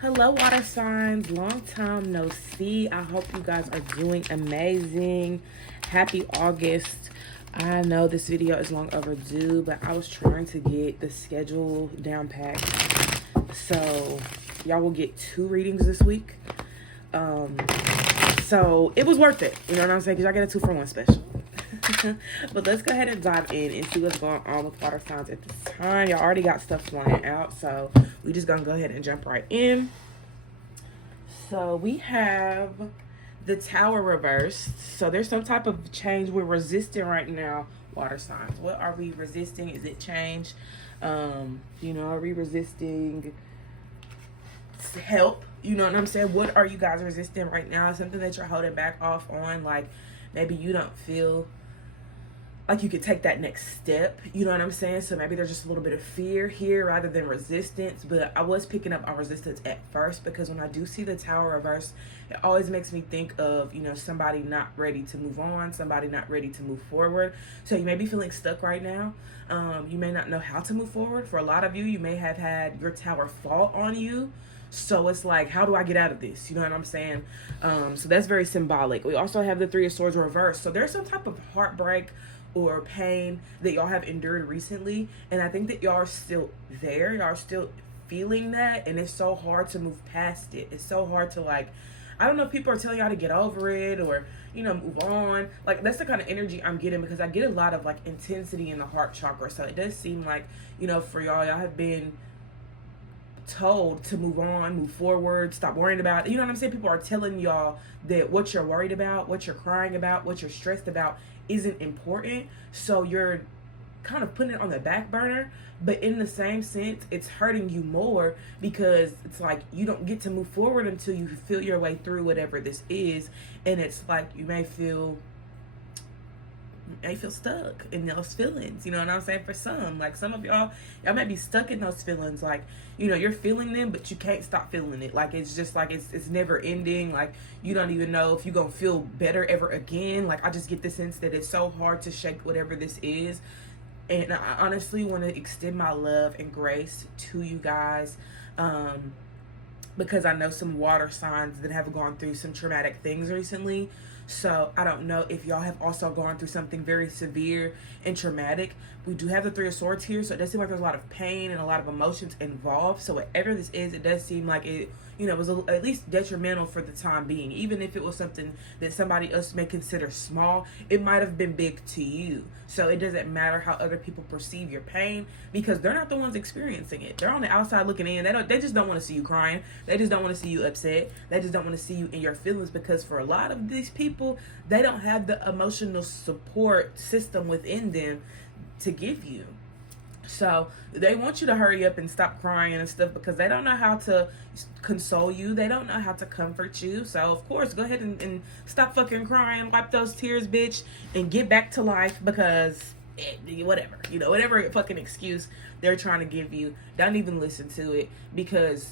Hello, water signs. Long time no see. I hope you guys are doing amazing. Happy August. I know this video is long overdue, but I was trying to get the schedule down packed. So, y'all will get 2 readings this week. So, it was worth it. You know what I'm saying? Because y'all get a 2-for-1 special. But let's go ahead and dive in and see what's going on with water signs at this time. Y'all already got stuff flying out, so we just gonna go ahead and jump right in. So we have the Tower reversed. So there's some type of change we're resisting right now, water signs. What are we resisting? Is it change? Are we resisting help? You know what I'm saying? What are you guys resisting right now? Something that you're holding back off on, like maybe you don't feel like you could take that next step, you know what I'm saying? So maybe there's just a little bit of fear here rather than resistance. But I was picking up on resistance at first, because when I do see the Tower reverse, it always makes me think of, somebody not ready to move on, somebody not ready to move forward. So you may be feeling stuck right now. You may not know how to move forward. For a lot of you, you may have had your Tower fall on you. So it's like, how do I get out of this? You know what I'm saying? So that's very symbolic. We also have the Three of Swords reversed. So there's some type of heartbreak or pain that y'all have endured recently, and I think that y'all are still there. Y'all are still feeling that, and it's so hard to move past it. It's so hard to, like, I don't know if people are telling y'all to get over it or move on. Like, that's the kind of energy I'm getting, because I get a lot of like intensity in the heart chakra. So it does seem like, for y'all have been told to move on, move forward, stop worrying about it. You know what I'm saying? People are telling y'all that what you're worried about, what you're crying about, what you're stressed about isn't important. So you're kind of putting it on the back burner, but in the same sense, it's hurting you more, because it's like you don't get to move forward until you feel your way through whatever this is. And it's like you may feel stuck in those feelings, you know what I'm saying? For some, like some of y'all might be stuck in those feelings, like you're feeling them, but you can't stop feeling it. Like it's just like it's never ending. Like you don't even know if you're gonna feel better ever again. Like I just get the sense that it's so hard to shake whatever this is. And I honestly want to extend my love and grace to you guys, because I know some water signs that have gone through some traumatic things recently. So I don't know if y'all have also gone through something very severe and traumatic. We do have the Three of Swords here, so it does seem like there's a lot of pain and a lot of emotions involved. So whatever this is, it does seem like it, was at least detrimental for the time being. Even if it was something that somebody else may consider small, it might have been big to you. So it doesn't matter how other people perceive your pain, because they're not the ones experiencing it. They're on the outside looking in. They just don't want to see you crying. They just don't want to see you upset. They just don't want to see you in your feelings, because for a lot of these people, they don't have the emotional support system within them to give you. So they want you to hurry up and stop crying and stuff, because they don't know how to console you. They don't know how to comfort you. So of course, go ahead and stop fucking crying, wipe those tears, bitch, and get back to life, because whatever fucking excuse they're trying to give you, don't even listen to it, because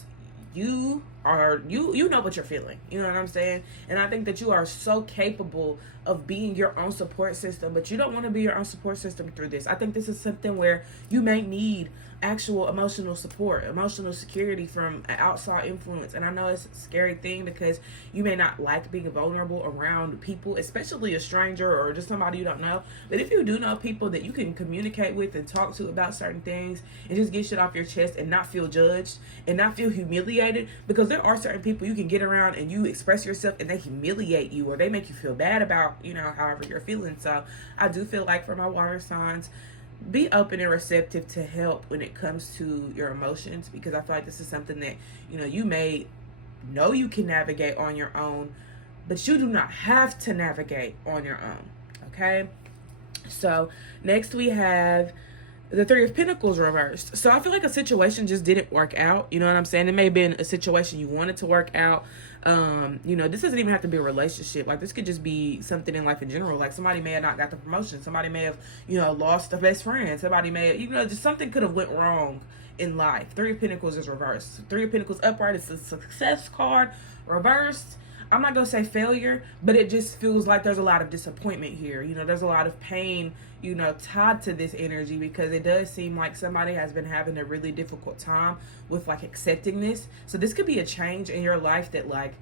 you know what you're feeling. You know what I'm saying? And I think that you are so capable of being your own support system, but you don't want to be your own support system through this. I think this is something where you may need actual emotional support, emotional security from an outside influence. And I know it's a scary thing, because you may not like being vulnerable around people, especially a stranger or just somebody you don't know. But if you do know people that you can communicate with and talk to about certain things and just get shit off your chest and not feel judged and not feel humiliated, because there are certain people you can get around and you express yourself and they humiliate you, or they make you feel bad about, however you're feeling. So I do feel like, for my water signs, be open and receptive to help when it comes to your emotions, because I feel like this is something that you may know you can navigate on your own, but you do not have to navigate on your own. Okay, so next we have the Three of Pentacles reversed. So I feel like a situation just didn't work out. You know what I'm saying? It may have been a situation you wanted to work out. This doesn't even have to be a relationship. Like, this could just be something in life in general. Like, somebody may have not got the promotion. Somebody may have, lost a best friend. Somebody may have, just something could have went wrong in life. Three of Pentacles is reversed. Three of Pentacles upright is the success card. Reversed, I'm not gonna say failure, but it just feels like there's a lot of disappointment here. You know, there's a lot of pain, you know, tied to this energy, because it does seem like somebody has been having a really difficult time with like accepting this. So this could be a change in your life that like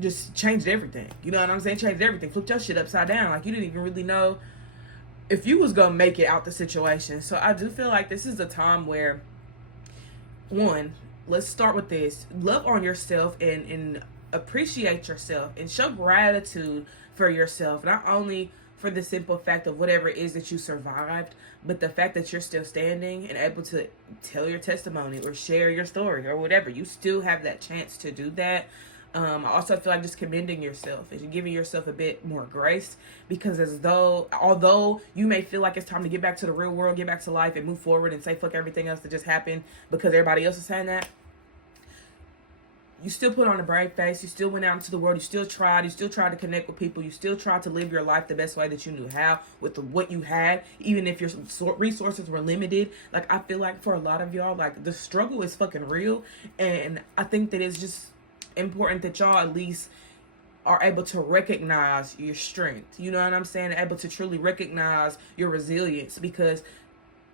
just changed everything. You know what I'm saying? Changed everything. Flipped your shit upside down. Like you didn't even really know if you was gonna make it out the situation. So I do feel like this is a time where, one, let's start with this. Love on yourself and appreciate yourself and show gratitude for yourself. Not only for the simple fact of whatever it is that you survived, but the fact that you're still standing and able to tell your testimony or share your story or whatever. You still have that chance to do that. I also feel like just commending yourself and giving yourself a bit more grace, because although you may feel like it's time to get back to the real world, get back to life and move forward and say fuck everything else that just happened because everybody else is saying that, you still put on a brave face. You still went out into the world. You still tried to connect with people. You still tried to live your life the best way that you knew how with what you had, even if your resources were limited. Like, I feel like for a lot of y'all, like, the struggle is fucking real. And I think that it's just important that y'all at least are able to recognize your strength. You know what I'm saying? Able to truly recognize your resilience, because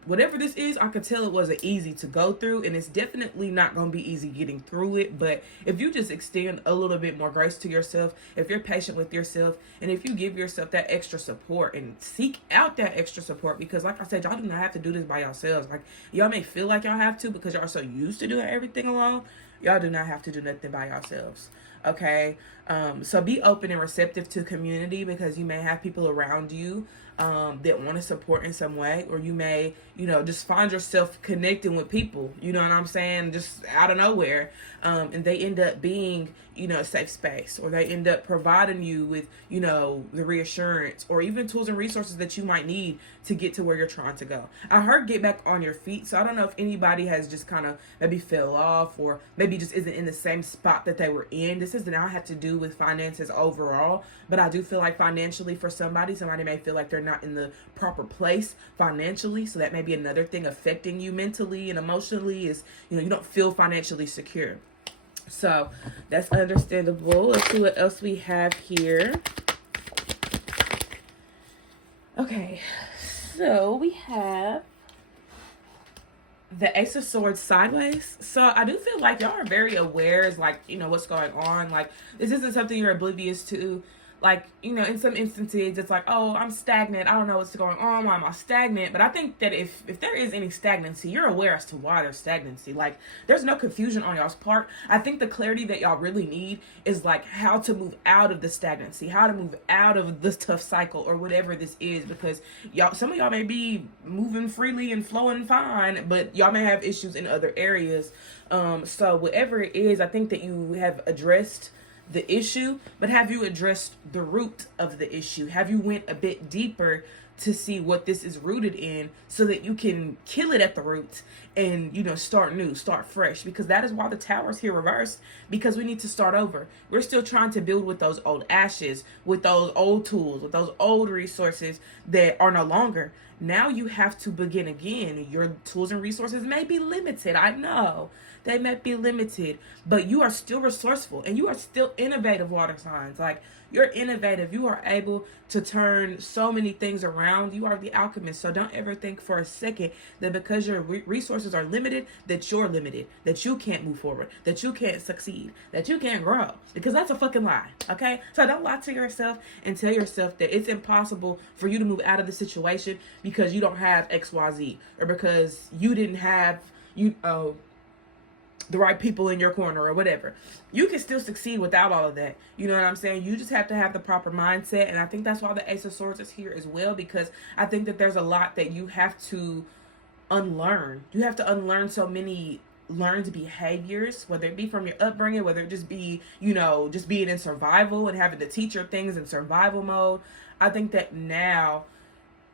whatever this is, I could tell it wasn't easy to go through, and it's definitely not going to be easy getting through it. But if you just extend a little bit more grace to yourself, if you're patient with yourself, and if you give yourself that extra support and seek out that extra support, because like I said, y'all do not have to do this by yourselves. Like, y'all may feel like y'all have to because y'all are so used to doing everything alone. Y'all do not have to do nothing by yourselves. Okay? So be open and receptive to community, because you may have people around you that want to support in some way, or you may, you know, just find yourself connecting with people, you know what I'm saying, just out of nowhere, and they end up being, you know, a safe space, or they end up providing you with, you know, the reassurance or even tools and resources that you might need to get to where you're trying to go. I heard get back on your feet, so I don't know if anybody has just kind of maybe fell off, or maybe just isn't in the same spot that they were in. This doesn't have to do with finances overall, but I do feel like financially for somebody may feel like they're not in the proper place financially, so that may be another thing affecting you mentally and emotionally, is, you know, you don't feel financially secure. So that's understandable. Let's see what else we have here. Okay, so we have the Ace of Swords sideways. So I do feel like y'all are very aware as, like, you know, what's going on. Like, this isn't something you're oblivious to. Like, you know, in some instances, it's like, oh, I'm stagnant. I don't know what's going on. Why am I stagnant? But I think that if there is any stagnancy, you're aware as to why there's stagnancy. Like, there's no confusion on y'all's part. I think the clarity that y'all really need is, like, how to move out of the stagnancy, how to move out of this tough cycle or whatever this is. Because some of y'all may be moving freely and flowing fine, but y'all may have issues in other areas. So whatever it is, I think that you have addressed the issue, but have you addressed the root of the issue? Have you went a bit deeper to see what this is rooted in, so that you can kill it at the root and, you know, start new, start fresh? Because that is why the Tower's here reversed, because we need to start over. We're still trying to build with those old ashes, with those old tools, with those old resources that are no longer. Now you have to begin again. Your tools and resources may be limited. I know they might be limited, but you are still resourceful and you are still innovative, water signs. Like, you're innovative. You are able to turn so many things around. You are the alchemist. So don't ever think for a second that because your resources are limited, that you're limited, that you can't move forward, that you can't succeed, that you can't grow, because that's a fucking lie. Okay? So don't lie to yourself and tell yourself that it's impossible for you to move out of the situation because you don't have XYZ, or because you didn't have, the right people in your corner or whatever. You can still succeed without all of that. You know what I'm saying? You just have to have the proper mindset. And I think that's why the Ace of Swords is here as well, because I think that there's a lot that you have to unlearn. You have to unlearn so many learned behaviors, whether it be from your upbringing, whether it just be, you know, just being in survival and having to teach your things in survival mode. I think that now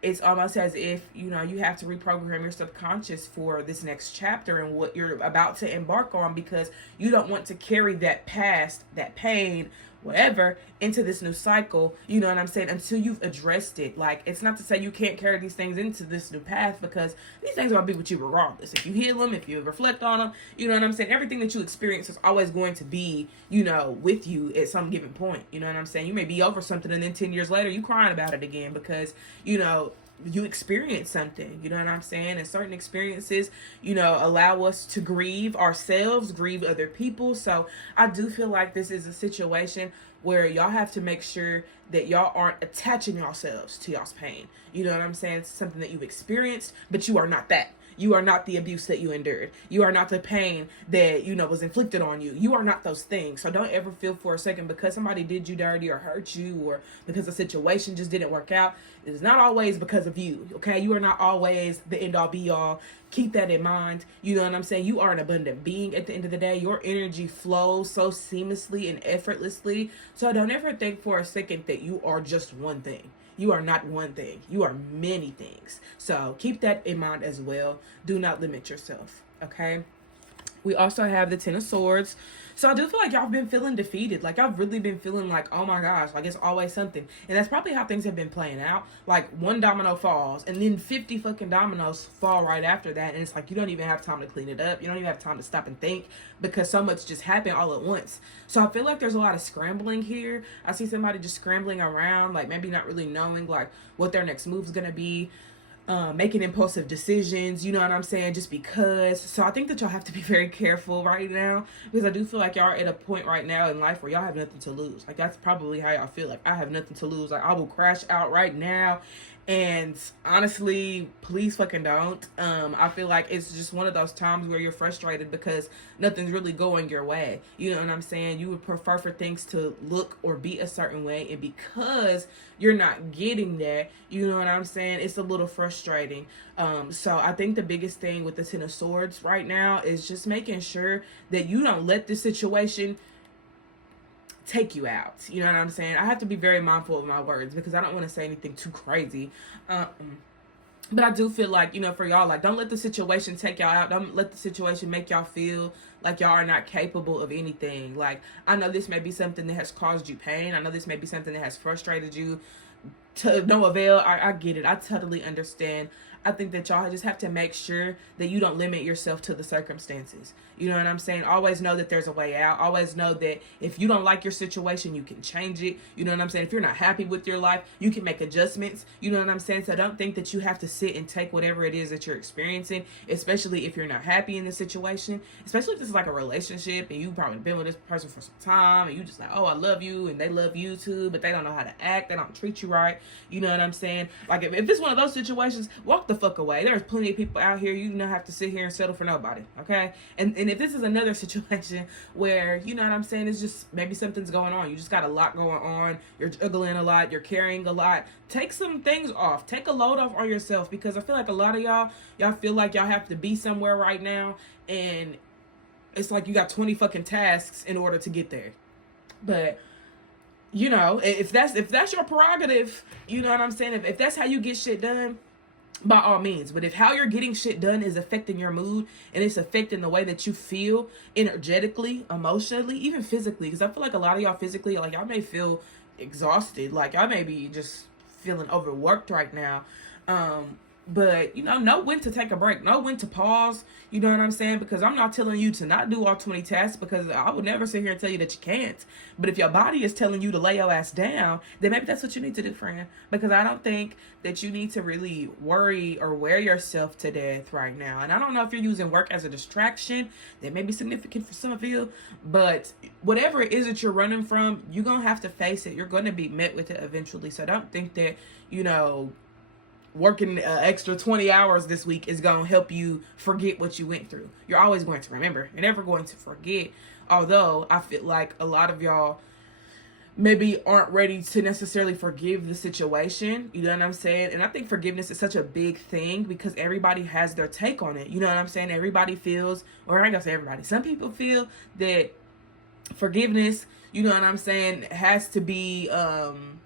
it's almost as if, you know, you have to reprogram your subconscious for this next chapter and what you're about to embark on, because you don't want to carry that past, that pain, whatever into this new cycle, you know what I'm saying, until you've addressed it. Like, it's not to say you can't carry these things into this new path, because these things are going to be with you regardless. If you heal them, if you reflect on them, you know what I'm saying, everything that you experience is always going to be, you know, with you at some given point. You know what I'm saying? You may be over something and then 10 years later you crying about it again because, you know, you experience something, you know what I'm saying? And certain experiences, you know, allow us to grieve ourselves, grieve other people. So I do feel like this is a situation where y'all have to make sure that y'all aren't attaching yourselves to y'all's pain. You know what I'm saying? It's something that you've experienced, but you are not that. You are not the abuse that you endured. You are not the pain that, you know, was inflicted on you. You are not those things. So don't ever feel for a second because somebody did you dirty or hurt you, or because the situation just didn't work out. It's not always because of you, okay? You are not always the end-all be-all. Keep that in mind. You know what I'm saying? You are an abundant being at the end of the day. Your energy flows so seamlessly and effortlessly. So don't ever think for a second that you are just one thing. You are not one thing. You are many things. So keep that in mind as well. Do not limit yourself, okay? We also have the Ten of Swords. So I do feel like y'all have been feeling defeated. Like, y'all really been feeling like, oh my gosh, like it's always something. And that's probably how things have been playing out. Like, one domino falls and then 50 fucking dominoes fall right after that. And it's like, you don't even have time to clean it up. You don't even have time to stop and think because so much just happened all at once. So I feel like there's a lot of scrambling here. I see somebody just scrambling around, like maybe not really knowing like what their next move is going to be. Making impulsive decisions, you know what I'm saying, just because. So I think that y'all have to be very careful right now, because I do feel like y'all are at a point right now in life where y'all have nothing to lose. Like, that's probably how y'all feel. Like, I have nothing to lose. Like, I will crash out right now. And honestly, please fucking don't. I feel like it's just one of those times where you're frustrated because nothing's really going your way. You know what I'm saying? You would prefer for things to look or be a certain way, and because you're not getting that, you know what I'm saying, it's a little frustrating. So I think the biggest thing with the Ten of Swords right now is just making sure that you don't let this situation take you out. You know what I'm saying? I have to be very mindful of my words because I don't want to say anything too crazy. But I do feel like, you know, for y'all, like, don't let the situation take y'all out. Don't let the situation make y'all feel like y'all are not capable of anything. Like, I know this may be something that has caused you pain. I know this may be something that has frustrated you to no avail. I get it. I totally understand. I think that y'all just have to make sure that you don't limit yourself to the circumstances. You know what I'm saying? Always know that there's a way out. Always know that if you don't like your situation, you can change it. You know what I'm saying? If you're not happy with your life, you can make adjustments. You know what I'm saying? So don't think that you have to sit and take whatever it is that you're experiencing, especially if you're not happy in the situation, especially if this is like a relationship and you've probably been with this person for some time and you just like, oh, I love you, and they love you too, but they don't know how to act. They don't treat you right. You know what I'm saying? Like, if it's one of those situations, walk the fuck away. There's plenty of people out here. You do not have to sit here and settle for nobody, okay? And if this is another situation where, you know what I'm saying, it's just maybe something's going on. You just got a lot going on. You're juggling a lot. You're carrying a lot. Take some things off. Take a load off on yourself, because I feel like a lot of y'all feel like y'all have to be somewhere right now, and it's like you got 20 fucking tasks in order to get there. But you know, if that's your prerogative, you know what I'm saying, if that's how you get shit done, by all means. But if how you're getting shit done is affecting your mood and it's affecting the way that you feel energetically, emotionally, even physically, because I feel like a lot of y'all physically, like, y'all may feel exhausted, like y'all may be just feeling overworked right now. But, you know when to take a break, know when to pause, you know what I'm saying? Because I'm not telling you to not do all 20 tasks, because I would never sit here and tell you that you can't. But if your body is telling you to lay your ass down, then maybe that's what you need to do, friend. Because I don't think that you need to really worry or wear yourself to death right now. And I don't know if you're using work as a distraction. That may be significant for some of you. But whatever it is that you're running from, you're going to have to face it. You're going to be met with it eventually. So don't think that, you know, working extra 20 hours this week is going to help you forget what you went through. You're always going to remember. You're never going to forget. Although I feel like a lot of y'all maybe aren't ready to necessarily forgive the situation. You know what I'm saying? And I think forgiveness is such a big thing because everybody has their take on it. You know what I'm saying? Everybody feels, or I ain't gonna say everybody, some people feel that forgiveness, you know what I'm saying, has to be earned.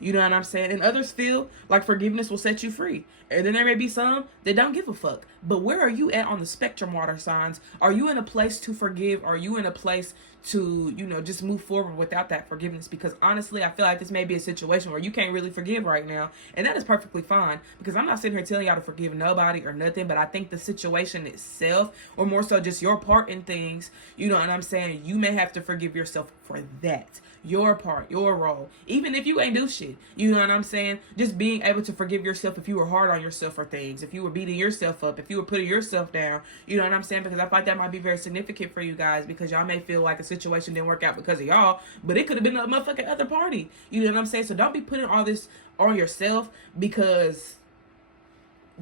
You know what I'm saying? And others feel like forgiveness will set you free. And then there may be some that don't give a fuck. But where are you at on the spectrum, water signs? Are you in a place to forgive? Are you in a place to, just move forward without that forgiveness? Because honestly, I feel like this may be a situation where you can't really forgive right now. And that is perfectly fine, because I'm not sitting here telling y'all to forgive nobody or nothing. But I think the situation itself, or more so just your part in things, you know what I'm saying? You may have to forgive yourself for that. Your part, your role. Even if you ain't do shit. You know what I'm saying? Just being able to forgive yourself if you were hard on yourself for things. If you were beating yourself up. If you were putting yourself down. You know what I'm saying? Because I thought that might be very significant for you guys. Because y'all may feel like a situation didn't work out because of y'all. But it could have been a motherfucking other party. You know what I'm saying? So don't be putting all this on yourself because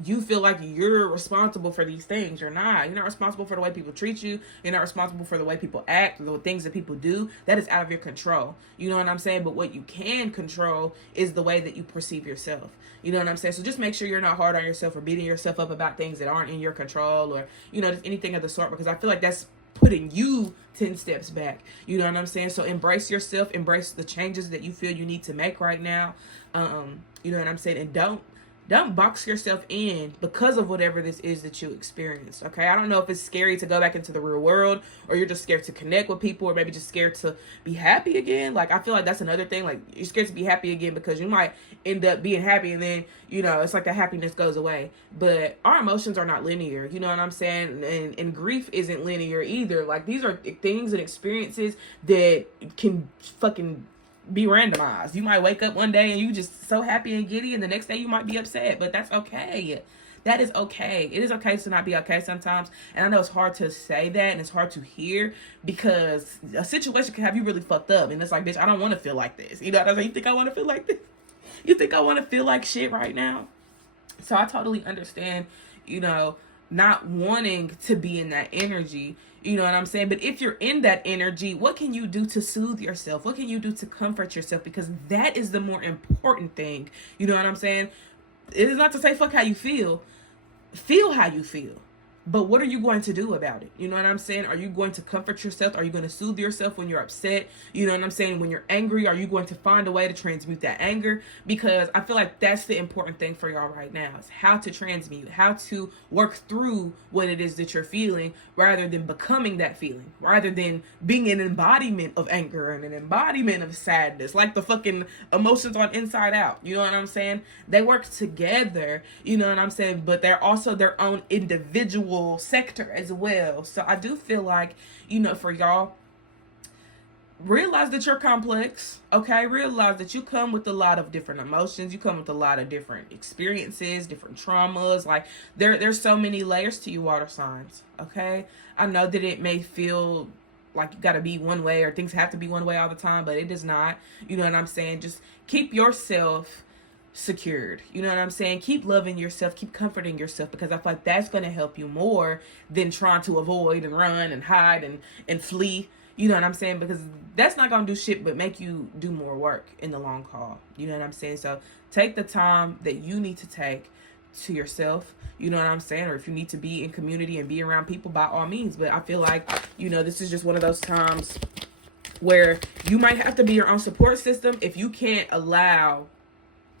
you feel like you're responsible for these things. You're not. You're not responsible for the way people treat you. You're not responsible for the way people act, the things that people do. That is out of your control. You know what I'm saying? But what you can control is the way that you perceive yourself. You know what I'm saying? So just make sure you're not hard on yourself or beating yourself up about things that aren't in your control, or, just anything of the sort, because I feel like that's putting you 10 steps back. You know what I'm saying? So embrace yourself, embrace the changes that you feel you need to make right now. You know what I'm saying? And don't box yourself in because of whatever this is that you experienced, okay? I don't know if it's scary to go back into the real world, or you're just scared to connect with people, or maybe just scared to be happy again. Like, I feel like that's another thing. Like, you're scared to be happy again because you might end up being happy, and then, it's like the happiness goes away. But our emotions are not linear, you know what I'm saying? And grief isn't linear either. Like, these are things and experiences that can fucking be randomized. You might wake up one day and you just so happy and giddy, and the next day you might be upset, but that's okay. That is okay. It is okay to not be okay sometimes. And I know it's hard to say that, and it's hard to hear, because a situation can have you really fucked up, and it's like, bitch, I don't want to feel like this. You know what I'm saying? You think I want to feel like this? You think I want to feel like shit right now? So I totally understand, not wanting to be in that energy. You know what I'm saying? But if you're in that energy, what can you do to soothe yourself? What can you do to comfort yourself? Because that is the more important thing. You know what I'm saying? It is not to say fuck how you feel. Feel how you feel. But what are you going to do about it? You know what I'm saying? Are you going to comfort yourself? Are you going to soothe yourself when you're upset? You know what I'm saying? When you're angry, are you going to find a way to transmute that anger? Because I feel like that's the important thing for y'all right now, is how to transmute, how to work through what it is that you're feeling, rather than becoming that feeling, rather than being an embodiment of anger and an embodiment of sadness, like the fucking emotions on Inside Out. You know what I'm saying? They work together, you know what I'm saying? But they're also their own individual sector as well. So I do feel like, for y'all, realize that you're complex, okay? Realize that you come with a lot of different emotions. You come with a lot of different experiences, different traumas. Like, there's so many layers to you, water signs, okay? I know that it may feel like you gotta be one way, or things have to be one way all the time, but it is not. You know what I'm saying? Just keep yourself secured. You know what I'm saying? Keep loving yourself, keep comforting yourself, because I feel like that's going to help you more than trying to avoid and run and hide and flee. You know what I'm saying? Because that's not going to do shit but make you do more work in the long haul. You know what I'm saying? So take the time that you need to take to yourself. You know what I'm saying? Or if you need to be in community and be around people, by all means. But I feel like, this is just one of those times where you might have to be your own support system if you can't allow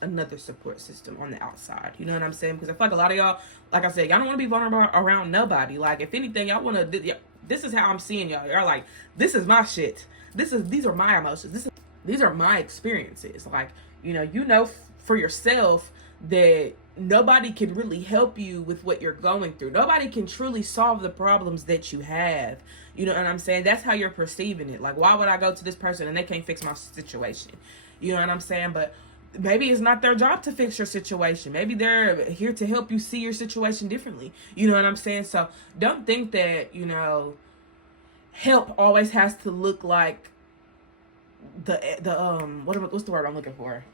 another support system on the outside. You know what I'm saying? Because I feel like a lot of y'all, like I said, y'all don't want to be vulnerable around nobody. Like, if anything, y'all want to, this is how I'm seeing y'all. Y'all like, this is my shit. These are my emotions. These are my experiences. Like, for yourself that nobody can really help you with what you're going through. Nobody can truly solve the problems that you have. You know what I'm saying? That's how you're perceiving it. Like, why would I go to this person and they can't fix my situation? You know what I'm saying? But maybe it's not their job to fix your situation. Maybe they're here to help you see your situation differently. You know what I'm saying? So don't think that, help always has to look like what's the word I'm looking for?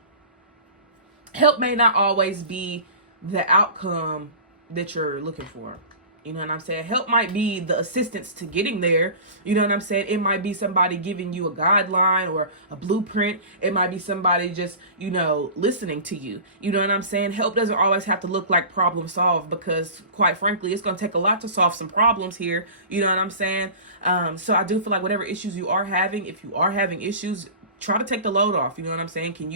Help may not always be the outcome that you're looking for. You know what I'm saying? Help might be the assistance to getting there. You know what I'm saying? It might be somebody giving you a guideline or a blueprint. It might be somebody just, listening to you. You know what I'm saying? Help doesn't always have to look like problem solved, because quite frankly, it's going to take a lot to solve some problems here. You know what I'm saying? So I do feel like whatever issues you are having, if you are having issues, try to take the load off. You know what I'm saying? Can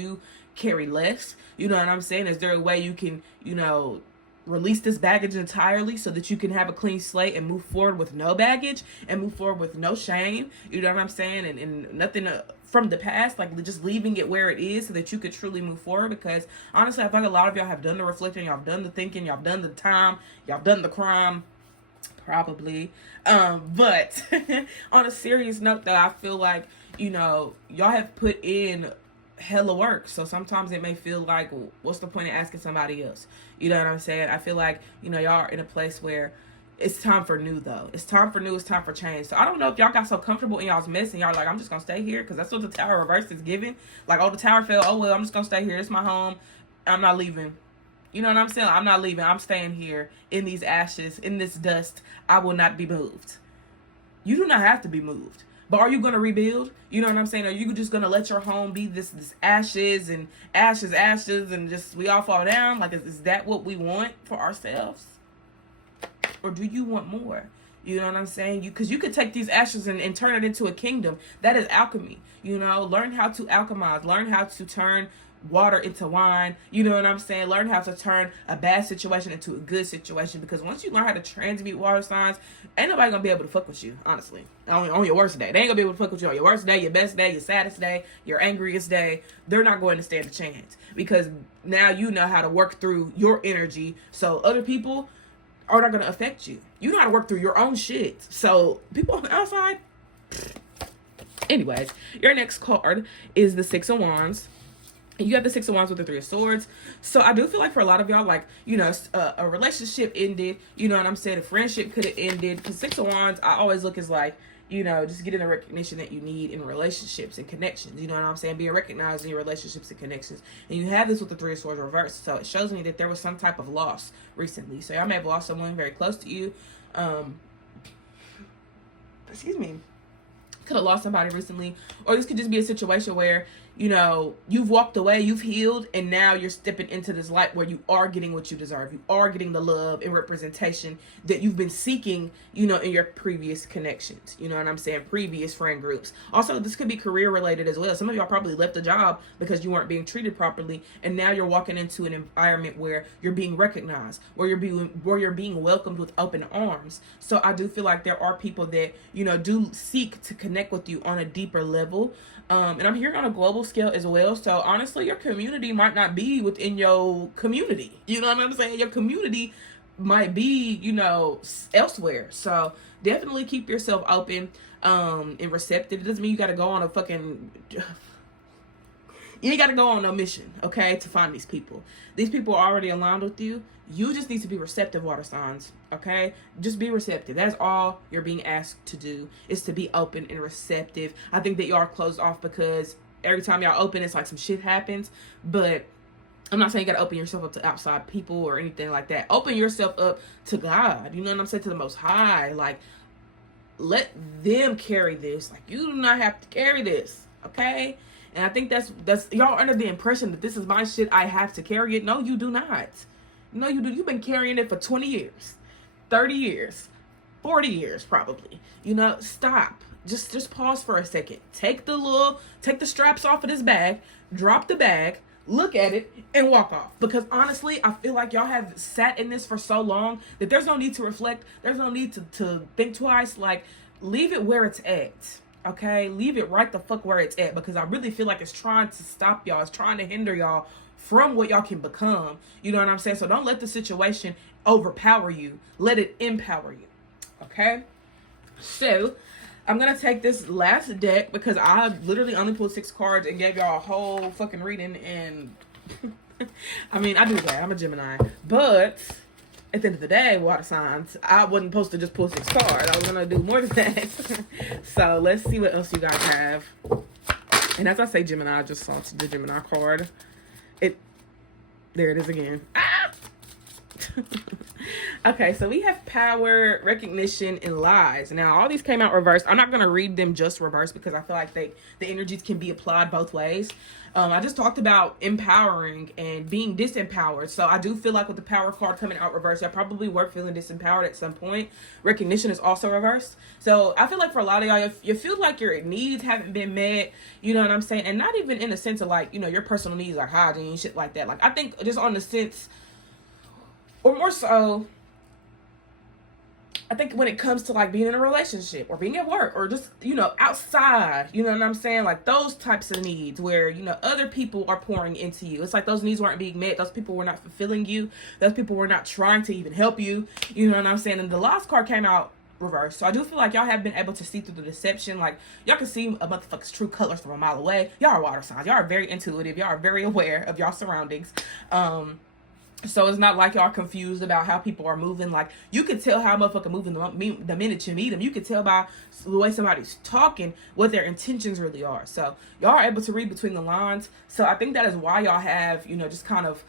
carry less? You know what I'm saying? Is there a way you can, release this baggage entirely so that you can have a clean slate and move forward with no baggage and move forward with no shame? You know what I'm saying? And nothing from the past, like just leaving it where it is so that you could truly move forward. Because honestly, I feel like a lot of y'all have done the reflecting, y'all have done the thinking, y'all have done the time, y'all have done the crime. Probably. But on a serious note, though, I feel like, y'all have put in hella work. So sometimes it may feel like, well, what's the point of asking somebody else? You know what I'm saying? I feel like, y'all are in a place where it's time for new, though. It's time for new. It's time for change. So I don't know if y'all got so comfortable in y'all's mess and y'all like, I'm just going to stay here. Because that's what the Tower reverse is giving. Like, oh, the Tower fell. Oh, well, I'm just going to stay here. It's my home. I'm not leaving. You know what I'm saying? I'm not leaving. I'm staying here in these ashes, in this dust. I will not be moved. You do not have to be moved. But are you going to rebuild? You know what I'm saying? Are you just going to let your home be this ashes and ashes and just we all fall down? Like, is that what we want for ourselves? Or do you want more? You know what I'm saying? Because you could take these ashes and turn it into a kingdom. That is alchemy. Learn how to alchemize. Learn how to turn water into wine. You know what I'm saying? Learn how to turn a bad situation into a good situation. Because once you learn how to transmute water signs, ain't nobody gonna be able to fuck with you, honestly. On your worst day. They ain't gonna be able to fuck with you on your worst day, your best day, your saddest day, your angriest day. They're not going to stand a chance. Because now you know how to work through your energy. So other people are not gonna affect you. You know how to work through your own shit. So people on the outside. Anyways, your next card is the Six of Wands. You have the Six of Wands with the Three of Swords. So I do feel like for a lot of y'all, like, a relationship ended. You know what I'm saying? A friendship could have ended. Because Six of Wands, I always look as like, just getting the recognition that you need in relationships and connections. You know what I'm saying? Being recognized in your relationships and connections. And you have this with the Three of Swords reversed. So it shows me that there was some type of loss recently. So y'all may have lost someone very close to you. Excuse me. Could have lost somebody recently. Or this could just be a situation where, you've walked away, you've healed, and now you're stepping into this light where you are getting what you deserve. You are getting the love and representation that you've been seeking, in your previous connections. You know what I'm saying? Previous friend groups. Also, this could be career related as well. Some of y'all probably left a job because you weren't being treated properly, and now you're walking into an environment where you're being recognized, where you're being welcomed with open arms. So I do feel like there are people that, do seek to connect with you on a deeper level. And I'm hearing on a global scale as well. So honestly, your community might not be within your community. You know what I'm saying? Your community might be, elsewhere. So definitely keep yourself open and receptive. It doesn't mean you got to go on a fucking... You ain't got to go on a mission, okay, to find these people. These people are already aligned with you. You just need to be receptive, water signs, okay? Just be receptive. That's all you're being asked to do, is to be open and receptive. I think that y'all are closed off because every time y'all open, it's like some shit happens. But I'm not saying you got to open yourself up to outside people or anything like that. Open yourself up to God. You know what I'm saying? To the Most High. Like, let them carry this. Like, you do not have to carry this, okay? And I think that's y'all are under the impression that this is my shit, I have to carry it. No, you do not. No, you do. You've been carrying it for 20 years, 30 years, 40 years probably. Stop. Just pause for a second. Take the straps off of this bag, drop the bag, look at it, and walk off. Because honestly, I feel like y'all have sat in this for so long that there's no need to reflect. There's no need to think twice. Like, leave it where it's at. Okay, leave it right the fuck where it's at, because I really feel like it's trying to stop y'all. It's trying to hinder y'all from what y'all can become. You know what I'm saying? So don't let the situation overpower you. Let it empower you. Okay? So I'm going to take this last deck because I literally only pulled 6 cards and gave y'all a whole fucking reading. And I mean, I do that. I'm a Gemini. But at the end of the day, water signs, I wasn't supposed to just pull 6 cards. I was going to do more than that. So let's see what else you guys have. And as I say Gemini, I just saw the Gemini card. There it is again. Ah! Okay, so we have power, recognition, and lies. Now, all these came out reversed. I'm not going to read them just reversed because I feel like the energies can be applied both ways. I just talked about empowering and being disempowered. So I do feel like with the power card coming out reversed, I probably were feeling disempowered at some point. Recognition is also reversed. So I feel like for a lot of y'all, you feel like your needs haven't been met, you know what I'm saying? And not even in the sense of like, you know, your personal needs like hygiene, shit like that. Like I think just on the sense, or more so, I think when it comes to like being in a relationship or being at work or just, you know, outside, you know what I'm saying? Like those types of needs where, you know, other people are pouring into you. It's like those needs weren't being met. Those people were not fulfilling you. Those people were not trying to even help you. You know what I'm saying? And the Lost card came out reverse. So I do feel like y'all have been able to see through the deception. Like y'all can see a motherfucker's true colors from a mile away. Y'all are water signs. Y'all are very intuitive. Y'all are very aware of y'all surroundings. So it's not like y'all confused about how people are moving. Like you can tell how a motherfucker moving the minute you meet them. You can tell by the way somebody's talking what their intentions really are. So y'all are able to read between the lines. So I think that is why y'all have, you know, just kind of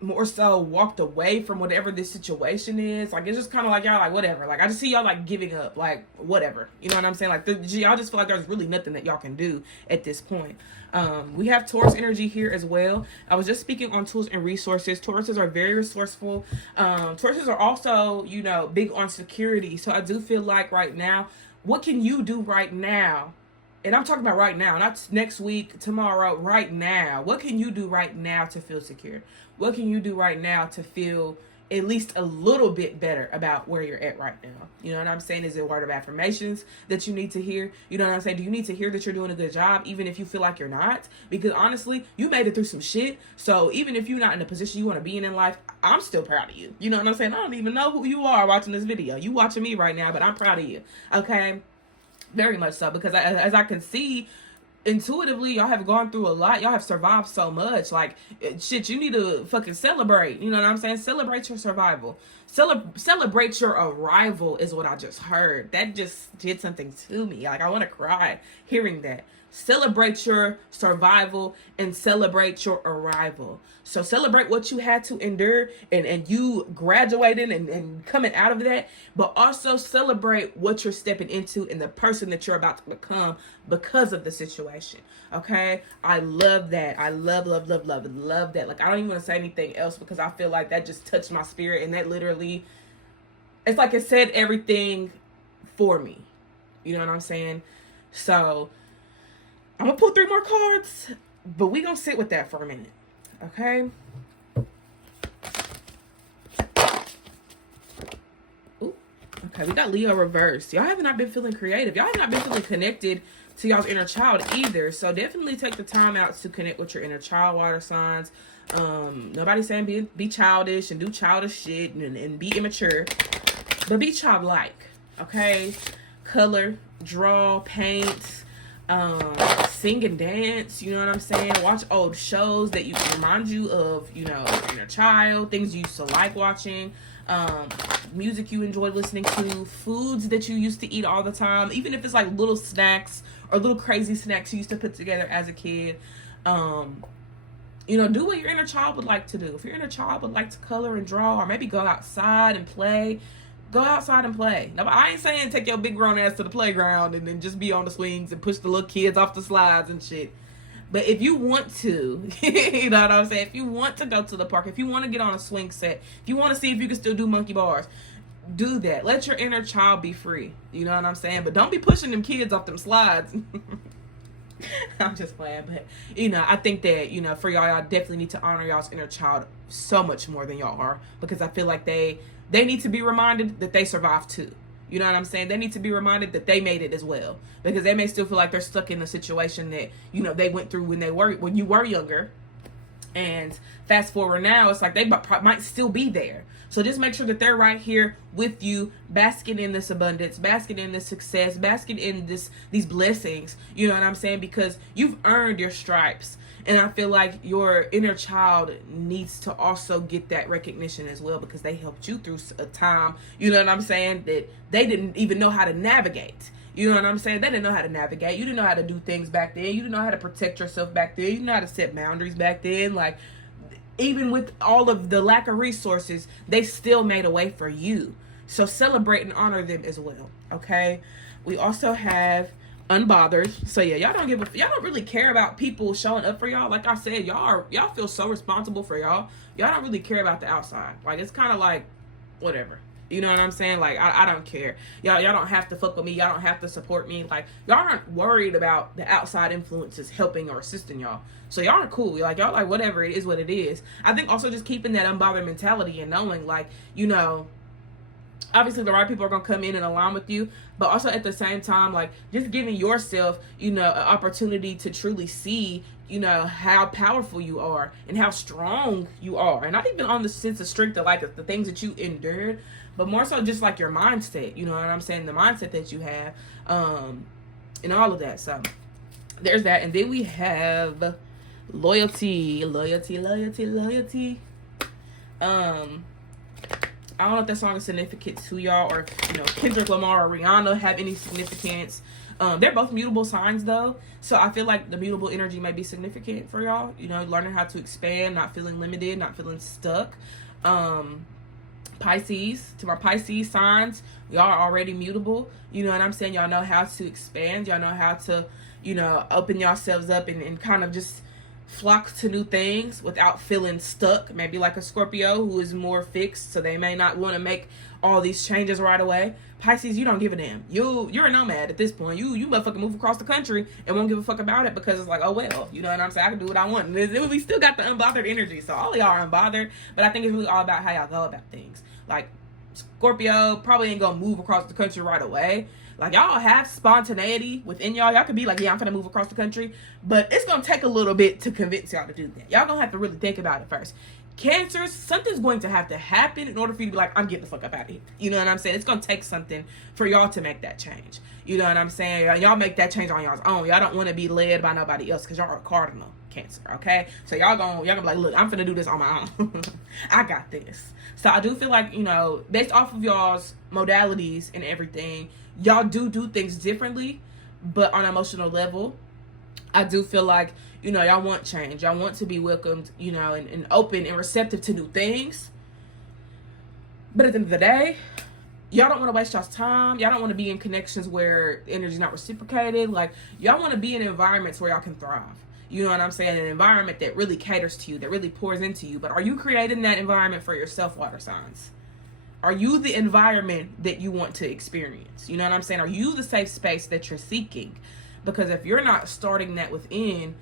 more so walked away from whatever this situation is. Like it's just kind of like y'all like whatever. Like I just see y'all like giving up, like whatever. You know what I'm saying? Like y'all just feel like there's really nothing that y'all can do at this point. We have Taurus energy here as well. I was just speaking on tools and resources. Tauruses are very resourceful. Tauruses are also, you know, big on security. So I do feel like right now, what can you do right now? And I'm talking about right now, not next week, tomorrow, right now. What can you do right now to feel secure? What can you do right now to feel at least a little bit better about where you're at right now? You know what I'm saying? Is it a word of affirmations that you need to hear? You know what I'm saying? Do you need to hear that you're doing a good job, even if you feel like you're not? Because honestly, you made it through some shit. So even if you're not in the position you want to be in life, I'm still proud of you. You know what I'm saying? I don't even know who you are watching this video. You watching me right now, but I'm proud of you. Okay? Very much so, because as I can see intuitively, y'all have gone through a lot. Y'all have survived so much. Like shit, you need to fucking celebrate. You know what I'm saying? Celebrate your survival. Celebrate your arrival is what I just heard. That just did something to me. Like I want to cry hearing that. Celebrate your survival and celebrate your arrival. So celebrate what you had to endure and you graduating and coming out of that, but also celebrate what you're stepping into and the person that you're about to become because of the situation. Okay? I love that. I love that. Like I don't even want to say anything else because I feel like that just touched my spirit, and that literally, it's like it said everything for me. You know what I'm saying? So I'm gonna pull 3 more cards, but we gonna sit with that for a minute, okay? Ooh, okay, we got Leo reversed. Y'all have not been feeling creative. Y'all have not been feeling connected to y'all's inner child either. So definitely take the time out to connect with your inner child, water signs. Nobody's saying be childish and do childish shit and be immature, but be childlike, okay? Color, draw, paint, sing and dance, you know what I'm saying? Watch old shows that you remind you of, you know, your inner child, things you used to like watching, music you enjoyed listening to, foods that you used to eat all the time, even if it's like little snacks or little crazy snacks you used to put together as a kid. You know, do what your inner child would like to do. If your inner child would like to color and draw, or maybe go outside and play, go outside and play. Now, I ain't saying take your big grown ass to the playground and then just be on the swings and push the little kids off the slides and shit. But if you want to, you know what I'm saying? If you want to go to the park, if you want to get on a swing set, if you want to see if you can still do monkey bars, do that. Let your inner child be free. You know what I'm saying? But don't be pushing them kids off them slides. I'm just playing, but you know, I think that, you know, for y'all definitely need to honor y'all's inner child so much more than y'all are, because I feel like they need to be reminded that they survived too. You know what I'm saying? They need to be reminded that they made it as well, because they may still feel like they're stuck in a situation that, you know, they went through when you were younger. And fast forward now, it's like they might still be there. So just make sure that they're right here with you, basking in this abundance, basking in this success, basking in these blessings. You know what I'm saying? Because you've earned your stripes. And I feel like your inner child needs to also get that recognition as well, because they helped you through a time, you know what I'm saying, that they didn't even know how to navigate. You know what I'm saying? They didn't know how to navigate. You didn't know how to do things back then. You didn't know how to protect yourself back then. You didn't know how to set boundaries back then. Like, even with all of the lack of resources, they still made a way for you. So celebrate and honor them as well. Okay. We also have unbothered. So yeah, y'all don't really care about people showing up for y'all. Like I said, y'all feel so responsible for y'all. Y'all don't really care about the outside. Like, it's kind of like whatever. You know what I'm saying? Like, I don't care. Y'all don't have to fuck with me. Y'all don't have to support me. Like, y'all aren't worried about the outside influences helping or assisting y'all. So y'all are cool. Like, y'all like, whatever, it is what it is. I think also just keeping that unbothered mentality and knowing, like, you know, obviously the right people are going to come in and align with you, but also at the same time, like, just giving yourself, you know, an opportunity to truly see, you know, how powerful you are and how strong you are. And not even on the sense of strength of like the things that you endured, but more so just like your mindset, you know what I'm saying? The mindset that you have, and all of that. So there's that. And then we have loyalty. I don't know if that song is significant to y'all, or if, you know, Kendrick Lamar or Rihanna have any significance. They're both mutable signs though, so I feel like the mutable energy may be significant for y'all. You know, learning how to expand, not feeling limited, not feeling stuck. Pisces, to my Pisces signs, y'all are already mutable. You know what I'm saying? Y'all know how to expand. Y'all know how to, you know, open yourselves up and kind of just flock to new things without feeling stuck. Maybe like a Scorpio who is more fixed, so they may not want to make all these changes right away. Pisces, you don't give a damn. You're a nomad at this point. You motherfucking move across the country and won't give a fuck about it, because it's like, oh well, you know what I'm saying? I can do what I want. And we still got the unbothered energy, so all of y'all are unbothered, but I think it's really all about how y'all go about things. Like, Scorpio probably ain't gonna move across the country right away. Like, y'all have spontaneity within y'all. Y'all could be like, yeah, I'm gonna move across the country, but it's gonna take a little bit to convince y'all to do that. Y'all gonna have to really think about it first. Cancers, something's going to have to happen in order for you to be like, I'm getting the fuck up out of here. You know what I'm saying? It's gonna take something for y'all to make that change. You know what I'm saying? Y'all make that change on y'all's own. Y'all don't want to be led by nobody else, because y'all are cardinal Cancer, okay? So y'all gonna be like, look, I'm finna do this on my own. I got this. So I do feel like, you know, based off of y'all's modalities and everything, y'all do things differently, but on an emotional level, I do feel like, you know, y'all want change. Y'all want to be welcomed, you know, and open and receptive to new things. But at the end of the day, y'all don't want to waste y'all's time. Y'all don't want to be in connections where the energy's not reciprocated. Like, y'all want to be in environments where y'all can thrive. You know what I'm saying? An environment that really caters to you, that really pours into you. But are you creating that environment for yourself, water signs? Are you the environment that you want to experience? You know what I'm saying? Are you the safe space that you're seeking? Because if you're not starting that within,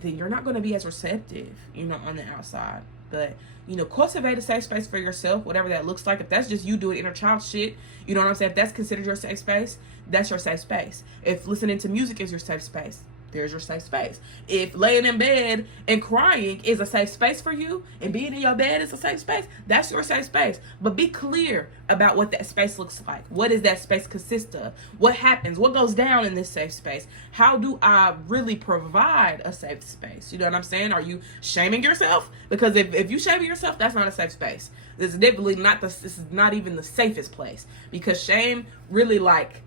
then you're not going to be as receptive, you know, on the outside. But, you know, cultivate a safe space for yourself, whatever that looks like. If that's just you doing inner child shit, you know what I'm saying? If that's considered your safe space, that's your safe space. If listening to music is your safe space, there's your safe space. If laying in bed and crying is a safe space for you, and being in your bed is a safe space, that's your safe space. But be clear about what that space looks like. What does that space consist of? What happens? What goes down in this safe space? How do I really provide a safe space? You know what I'm saying? Are you shaming yourself? Because if you shaming yourself, that's not a safe space. This is definitely not this is not even the safest place, because shame really, like,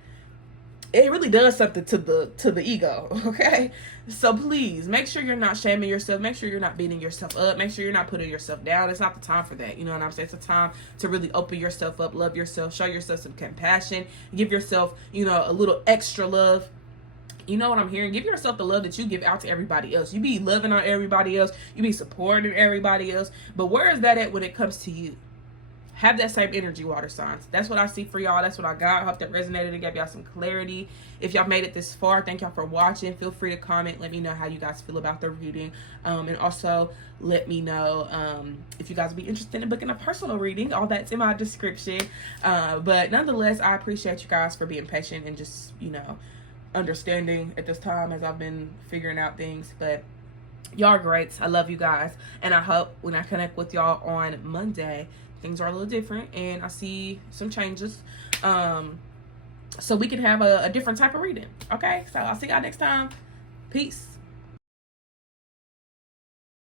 it really does something to the ego, okay? So please, make sure you're not shaming yourself. Make sure you're not beating yourself up. Make sure you're not putting yourself down. It's not the time for that. You know what I'm saying? It's a time to really open yourself up, love yourself, show yourself some compassion, give yourself, you know, a little extra love. You know what I'm hearing? Give yourself the love that you give out to everybody else. You be loving on everybody else. You be supporting everybody else. But where is that at when it comes to you? Have that same energy, water signs. That's what I see for y'all. That's what I got. I hope that resonated and gave y'all some clarity. If y'all made it this far, thank y'all for watching. Feel free to comment. Let me know how you guys feel about the reading. And also let me know if you guys would be interested in booking a personal reading. All that's in my description. But nonetheless, I appreciate you guys for being patient and just, you know, understanding at this time as I've been figuring out things. But y'all are great. I love you guys. And I hope when I connect with y'all on Monday, things are a little different and I see some changes, so we can have a different type of reading. Okay, so I'll see y'all next time. Peace.